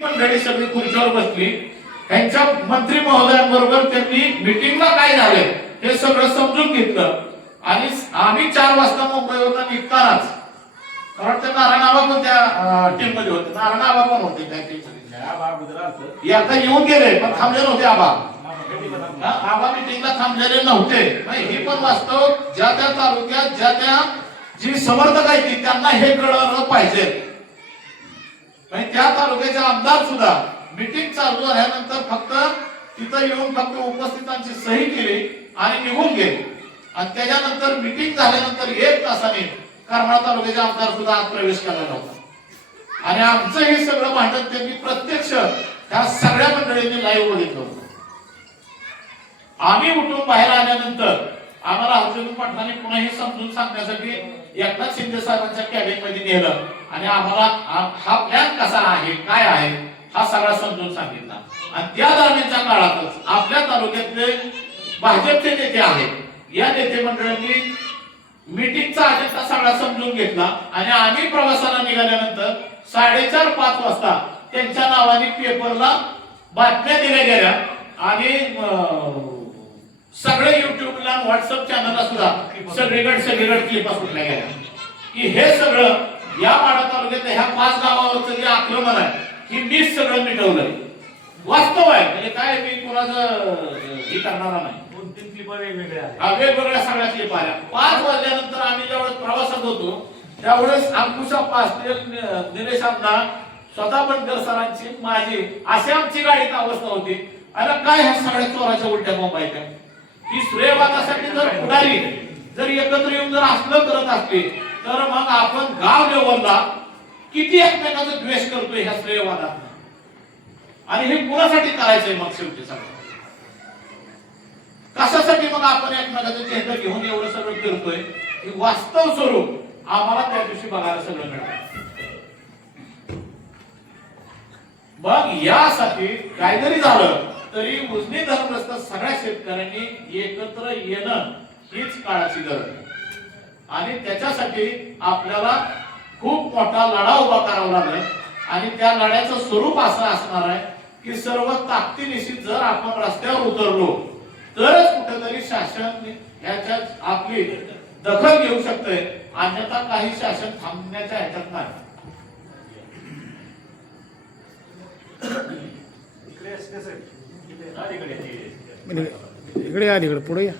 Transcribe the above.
मंडळी सगळी खुर्चीवर बसली. त्यांच्या मंत्री महोदयांबरोबर त्यांनी मीटिंगला काय झाले हे सगळं समजून घेतलं. आणि आम्ही 4 वाजता मुंबईवरून निघतानाच, कारण ते नारायण आबा पण त्या टीम मध्ये होते, नारायण आबा पण होते त्या टीम मध्ये. आता येऊन गेले पण थांबले नव्हते आबा. आबा मीटिंगला थांबलेले नव्हते. ही पण वास्तव ज्या त्या तालुक्यात ज्या त्या जी समर्थक आहेत त्यांना हे कळलं पाहिजे. त्या तालुक्याचे आमदार सुद्धा मीटिंग चालू झाल्यानंतर फक्त तिथं येऊन फक्त उपस्थितांची सही केली आणि निघून गेले. आणि त्याच्यानंतर मीटिंग झाल्यानंतर 1 तासाने करमाळा तालुक्याचे आमदार सुद्धा आत प्रवेश केला नव्हता. आणि आमचं हे सगळं भांडण त्यांनी प्रत्यक्ष ह्या सगळ्या मंडळींनी लाईव्ह बघितलं होतं. आम्ही उठून बाहेर आल्यानंतर आम्हाला अर्जुन पाटलांनी पुन्हा हे समजून सांगण्यासाठी एकनाथ शिंदे साहेबांच्या कॅबिन मध्ये नेलं आणि आम्हाला हा प्लॅन कसा आहे काय आहे हा सगळा समजून सांगितला. आणि त्या दरम्यानच्या काळातच आपल्या तालुक्यातले भाजपचे नेते आहेत या नेते मंडळांनी मीटिंगचा अजेंडा सगळा समजून घेतला. आणि आम्ही प्रवासाला निघाल्यानंतर 4:30-5 वाजता त्यांच्या नावाने पेपरला बातम्या दिल्या गेल्या. आणि सगळे युट्यूबला व्हॉट्सअप चॅनलला सुद्धा सगळीकडे क्लिपा सुटल्या गेल्या की हे सगळं या माढा तालुक्यात ह्या 5 गावावरचं जे आक्रमण आहे की मीच सगळं मिटवलंय. वास्तव आहे, म्हणजे काय मी कोणाचं हे करणार नाही. 2-3 क्लिपा वेगवेगळ्या वेगवेगळ्या सगळ्या क्लिप आल्या. 5 वाजल्यानंतर आम्ही ज्यावेळेस प्रवासात होतो त्यावेळेस अंकुशा पाटील, निलेश आमदार, स्वतः बनकर सरांची माझी अशी आमची गाडीत अवस्था होती. अरे काय ह्या सगळ्या चोराच्या उलट्या बोंबा आहेत की श्रेयवादासाठी जर पुढारी जर एकत्र येऊन जर असलं करत असते तर मग आपण गाव लेवलला किती एकमेकांचा द्वेष करतोय ह्या श्रेयवादात. आणि हे कुणासाठी करायचंय मग शेवटी सगळं कशासाठी मग आपण एकमेकांचं चेहरा घेऊन एवढं सगळं करतोय हे वास्तव स्वरूप आम्हाला त्या दिवशी बघायला सगळं मिळालं. मग यासाठी काय जरी झालं तरी उजनी धर्मग्रस्त सगळ्या शेतकऱ्यांनी एकत्र येणं हीच काळाची गरज आहे. आणि त्याच्यासाठी आपल्याला खूप मोठा लढा उभा करावा लागेल. आणि त्या लढ्याचं स्वरूप असं असणार आहे की सर्व ताकदीनिशी जर आपण रस्त्यावर उतरलो तरच कुठेतरी शासन याच्यात आपली दखल घेऊ शकते. अन्यथा काही शासन थांबण्याच्या ह्याच्यात नाही. इकडे या, तिकडे पुढे या.